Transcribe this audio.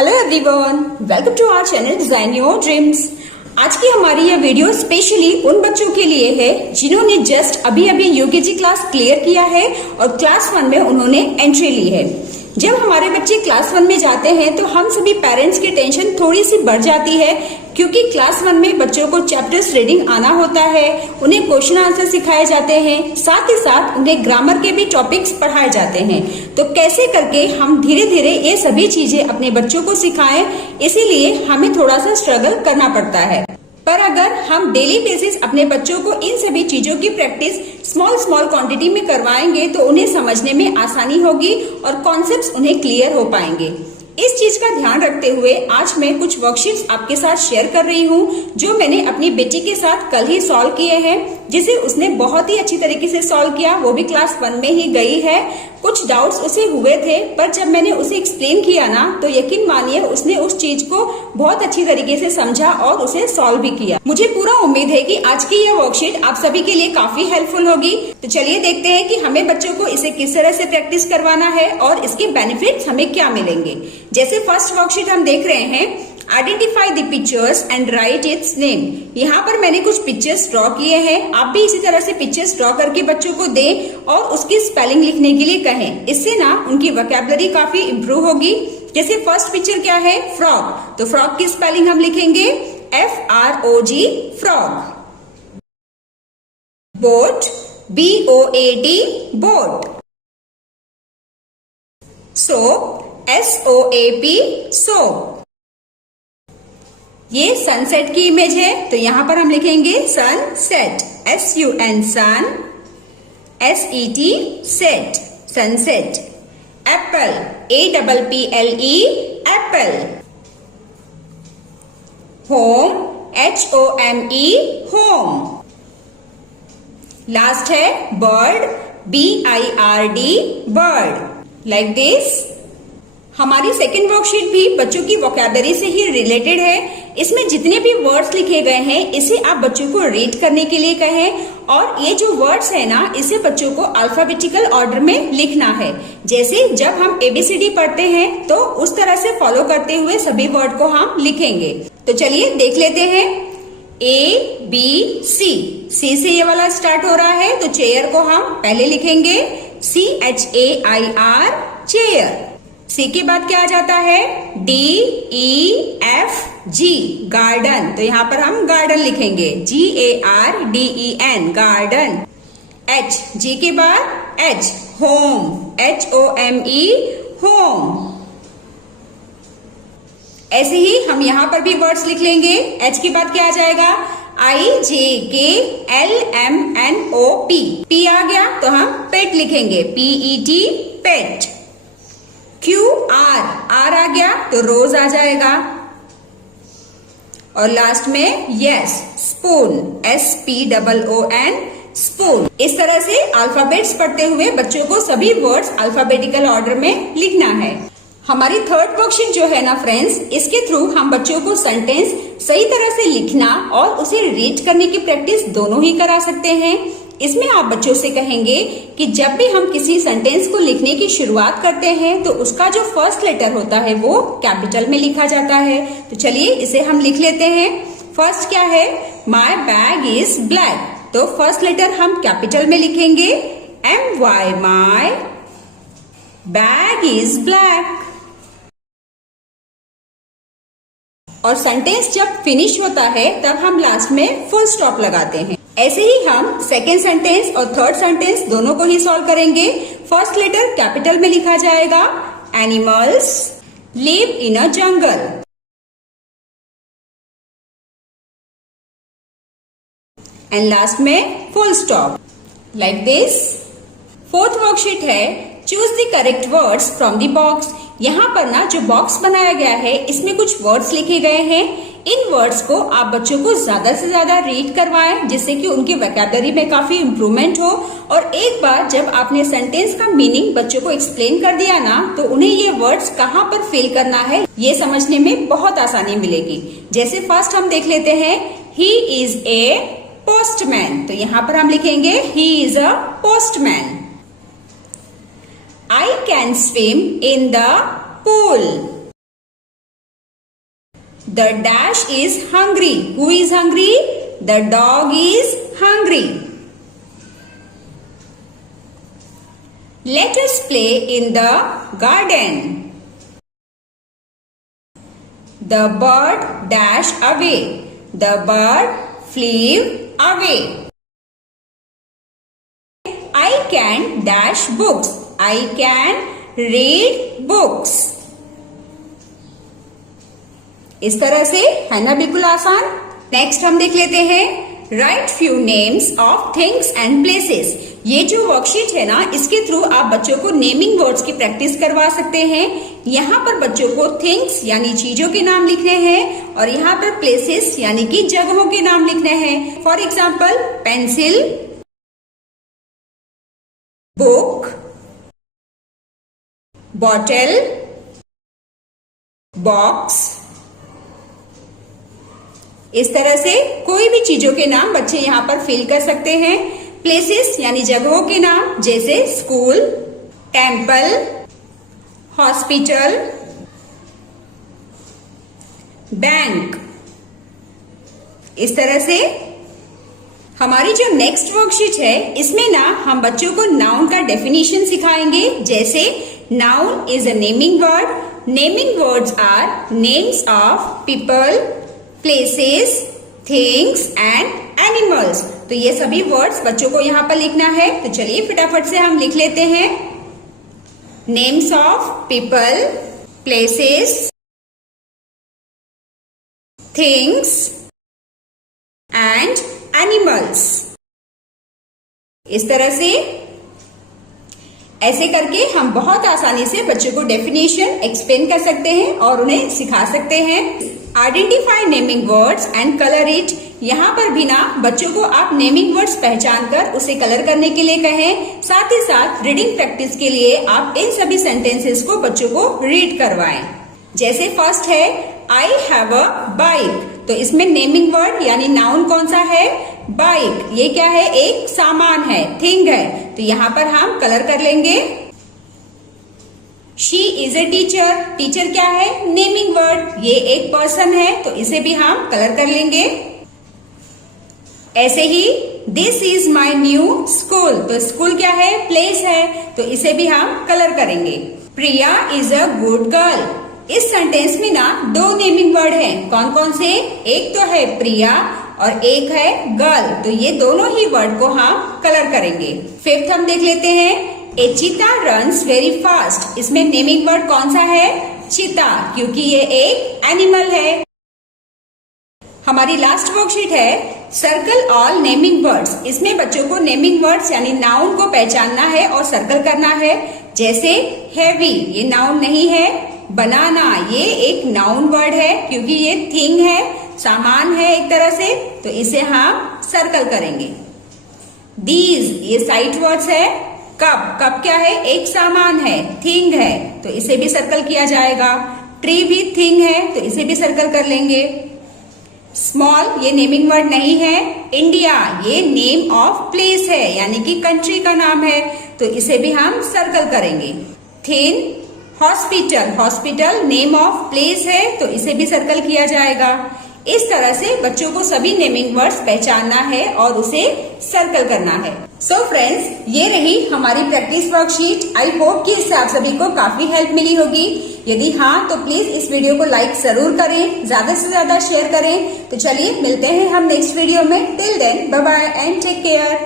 Hello everyone, welcome to our channel design your dreams. आज की हमारी यह वीडियो स्पेशली उन बच्चों के लिए है जिन्होंने जस्ट अभी यूकेजी क्लास क्लियर किया है और क्लास 1 में उन्होंने एंट्री ली है। जब हमारे बच्चे क्लास 1 में जाते हैं तो हम सभी पेरेंट्स की टेंशन थोड़ी सी बढ़ जाती है, क्योंकि क्लास 1 में बच्चों को चैप्टर्स रीडिंग आना होता है, उन्हें क्वेश्चन आंसर सिखाए जाते हैं, साथ ही साथ उन्हें ग्रामर के भी टॉपिक्स पढ़ाए जाते हैं। तो कैसे करके हम धीरे धीरे ये सभी चीजें अपने बच्चों को सिखाएं, इसीलिए हमें थोड़ा सा स्ट्रगल करना पड़ता है। पर अगर हम डेली बेसिस अपने बच्चों को इन सभी चीजों की प्रैक्टिस स्मॉल क्वांटिटी में करवाएंगे तो उन्हें समझने में आसानी होगी और कॉन्सेप्ट्स उन्हें क्लियर हो पाएंगे। इस चीज का ध्यान रखते हुए आज मैं कुछ वर्कशीट्स आपके साथ शेयर कर रही हूँ जो मैंने अपनी बेटी के साथ कल ही सॉल्व किए हैं, जिसे उसने बहुत ही अच्छी तरीके से सॉल्व किया। वो भी क्लास 1 में ही गई है। कुछ डाउट्स उसे हुए थे, पर जब मैंने उसे एक्सप्लेन किया ना तो यकीन मानिए उसने उस चीज को बहुत अच्छी तरीके से समझा और उसे सॉल्व भी किया। मुझे पूरा उम्मीद है कि आज की यह वर्कशीट आप सभी के लिए काफी हेल्पफुल होगी। तो चलिए देखते हैं कि हमें बच्चों को इसे किस तरह से प्रैक्टिस करवाना है और इसके बेनिफिट्स हमें क्या मिलेंगे। जैसे फर्स्ट वर्कशीट हम देख रहे हैं, identify the pictures and right it's name. यहाँ पर मैंने कुछ पिक्चर्स ड्रॉ किए हैं, आप भी इसी तरह से पिक्चर्स ड्रॉ करके बच्चों को दें और उसकी स्पेलिंग लिखने के लिए कहें। इससे ना उनकी वोकैबुलरी काफी इम्प्रूव होगी। जैसे फर्स्ट पिक्चर क्या है, फ्रॉग, तो फ्रॉग की स्पेलिंग हम लिखेंगे FROG, frog. Boat, BOAT, boat. Soap, SOAP, soap. ये सनसेट की इमेज है, तो यहां पर हम लिखेंगे sunset, SUN, sun, SET, set, sunset. Apple, APPLE, apple. Home, HOME, home. Last है bird, BIRD, bird. Like this. हमारी सेकेंड वर्कशीट भी बच्चों की वोकैबुलरी से ही रिलेटेड है। इसमें जितने भी वर्ड्स लिखे गए हैं इसे आप बच्चों को रीड करने के लिए कहें, और ये जो वर्ड्स है ना इसे बच्चों को अल्फाबेटिकल ऑर्डर में लिखना है। जैसे जब हम ABCD पढ़ते हैं तो उस तरह से फॉलो करते हुए सभी वर्ड को हम लिखेंगे। तो चलिए देख लेते हैं। ABC, C से ये वाला स्टार्ट हो रहा है, तो चेयर को हम पहले लिखेंगे CHAIR, चेयर। सी के बाद क्या आ जाता है, DEFG, गार्डन, तो यहाँ पर हम गार्डन लिखेंगे, GARDEN, गार्डन। G के बाद H, होम, HOME, होम। ऐसे ही हम यहाँ पर भी वर्ड्स लिख लेंगे। H के बाद क्या आ जाएगा, IJKLMNOP, P आ गया तो हम पेट लिखेंगे, PET, पेट। QR, R आ गया तो रोज आ जाएगा। और लास्ट में यस, स्पून, SPOON, स्पून। इस तरह से अल्फाबेट्स पढ़ते हुए बच्चों को सभी वर्ड्स अल्फाबेटिकल ऑर्डर में लिखना है। हमारी थर्ड वर्कशीट जो है ना फ्रेंड्स, इसके थ्रू हम बच्चों को सेंटेंस सही तरह से लिखना और उसे रीड करने की प्रैक्टिस दोनों ही करा सकते हैं। इसमें आप बच्चों से कहेंगे कि जब भी हम किसी सेंटेंस को लिखने की शुरुआत करते हैं तो उसका जो फर्स्ट लेटर होता है वो कैपिटल में लिखा जाता है। तो चलिए इसे हम लिख लेते हैं। फर्स्ट क्या है, माई बैग इज ब्लैक, तो फर्स्ट लेटर हम कैपिटल में लिखेंगे MY, my bag is black. और सेंटेंस जब फिनिश होता है तब हम लास्ट में फुल स्टॉप लगाते हैं। ऐसे ही हम सेकेंड सेंटेंस और थर्ड सेंटेंस दोनों को ही सॉल्व करेंगे। फर्स्ट लेटर कैपिटल में लिखा जाएगा, animals live in a jungle. And last में full stop, like this. Fourth worksheet है, choose the correct words from the box. यहाँ पर ना जो बॉक्स बनाया गया है इसमें कुछ वर्ड्स लिखे गए हैं। इन वर्ड्स को आप बच्चों को ज्यादा से ज्यादा रीड करवाएं, जिससे कि उनकी वोकैबुलरी में काफी इम्प्रूवमेंट हो। और एक बार जब आपने सेंटेंस का मीनिंग बच्चों को एक्सप्लेन कर दिया ना तो उन्हें ये वर्ड्स कहाँ पर फिल करना है ये समझने में बहुत आसानी मिलेगी। जैसे फर्स्ट हम देख लेते हैं, ही इज ए पोस्टमैन, तो यहाँ पर हम लिखेंगे he is a postman. I can swim in the pool. The dash is hungry. Who is hungry? The dog is hungry. Let us play in the garden. The bird dashed away. The bird flew away. I can dash books. I can read books. इस तरह से है ना, बिल्कुल आसान। Next हम देख लेते हैं right few names of things and places. ये जो वर्कशीट है ना, इसके थ्रू आप बच्चों को नेमिंग वर्ड्स की प्रैक्टिस करवा सकते हैं। यहाँ पर बच्चों को थिंग्स यानी चीजों के नाम लिखने हैं और यहाँ पर प्लेसेस यानी कि जगहों के नाम लिखने हैं। For example pencil, book, bottle, box. इस तरह से कोई भी चीजों के नाम बच्चे यहाँ पर फिल कर सकते हैं। प्लेसेस यानी जगहों के नाम जैसे स्कूल, टेम्पल, हॉस्पिटल, बैंक। इस तरह से हमारी जो नेक्स्ट वर्कशीट है, इसमें ना हम बच्चों को नाउन का डेफिनेशन सिखाएंगे। जैसे noun is a naming word. Naming words are names of people, places, things and animals. तो ये सभी वर्ड्स बच्चों को यहाँ पर लिखना है। तो चलिए फटाफट से हम लिख लेते हैं। Names of people, places, things and animals. इस तरह से ऐसे करके हम बहुत आसानी से बच्चों को डेफिनेशन एक्सप्लेन कर सकते हैं और उन्हें सिखा सकते हैं। Identify naming words and colour it. यहाँ पर भी ना बच्चों को आप नेमिंग वर्ड्स पहचान कर उसे कलर करने के लिए कहें। साथ ही साथ रीडिंग प्रैक्टिस के लिए आप इन सभी सेंटेंसेस को बच्चों को रीड करवाएं। जैसे फर्स्ट है आई हैव अ बाइक। तो इसमें नेमिंग वर्ड यानी नाउन कौन सा है? बाइक। ये क्या है? एक सामान है, थिंग है। तो यहाँ पर हम कलर कर लेंगे। She is a teacher. Teacher क्या है? Naming word. ये एक पर्सन है, तो इसे भी हम कलर कर लेंगे। ऐसे ही this is my new school. तो स्कूल क्या है? प्लेस है, तो इसे भी हम कलर करेंगे। प्रिया इज अ गुड गर्ल। इस सेंटेंस में ना दो नेमिंग वर्ड हैं। कौन कौन से? एक तो है प्रिया और एक है गर्ल। तो ये दोनों ही वर्ड को हम कलर करेंगे। फिफ्थ हम देख लेते हैं ए चीता रन्स वेरी फास्ट। इसमें नेमिंग वर्ड कौन सा है? चीता, क्योंकि ये एक एनिमल है। हमारी लास्ट वर्कशीट है सर्कल ऑल नेमिंग वर्ड्स। इसमें बच्चों को नेमिंग वर्ड्स यानी नाउन को पहचानना है और सर्कल करना है। जैसे हैवी, ये नाउन नहीं है। बनाना, ये एक नाउन वर्ड है क्योंकि ये थिंग है, सामान है एक तरह से, तो इसे हम सर्कल करेंगे। दीज, ये साइट वर्ड्स है। कप, कप क्या है? एक सामान है, थिंग है, तो इसे भी सर्कल किया जाएगा। ट्री भी थिंग है, तो इसे भी सर्कल कर लेंगे। स्मॉल, ये नेमिंग वर्ड नहीं है। इंडिया, ये नेम ऑफ प्लेस है यानी कि कंट्री का नाम है, तो इसे भी हम सर्कल करेंगे। Thin, hospital, hospital name of place है, तो इसे भी सर्कल किया जाएगा। इस तरह से बच्चों को सभी नेमिंग वर्ड्स पहचानना है और उसे सर्कल करना है। सो फ्रेंड्स, ये रही हमारी प्रैक्टिस वर्कशीट। आई होप कि इससे आप सभी को काफी हेल्प मिली होगी। यदि हाँ, तो प्लीज इस वीडियो को लाइक जरूर करें, ज्यादा से ज्यादा शेयर करें। तो चलिए मिलते हैं हम नेक्स्ट वीडियो में। Till then, bye bye and take care.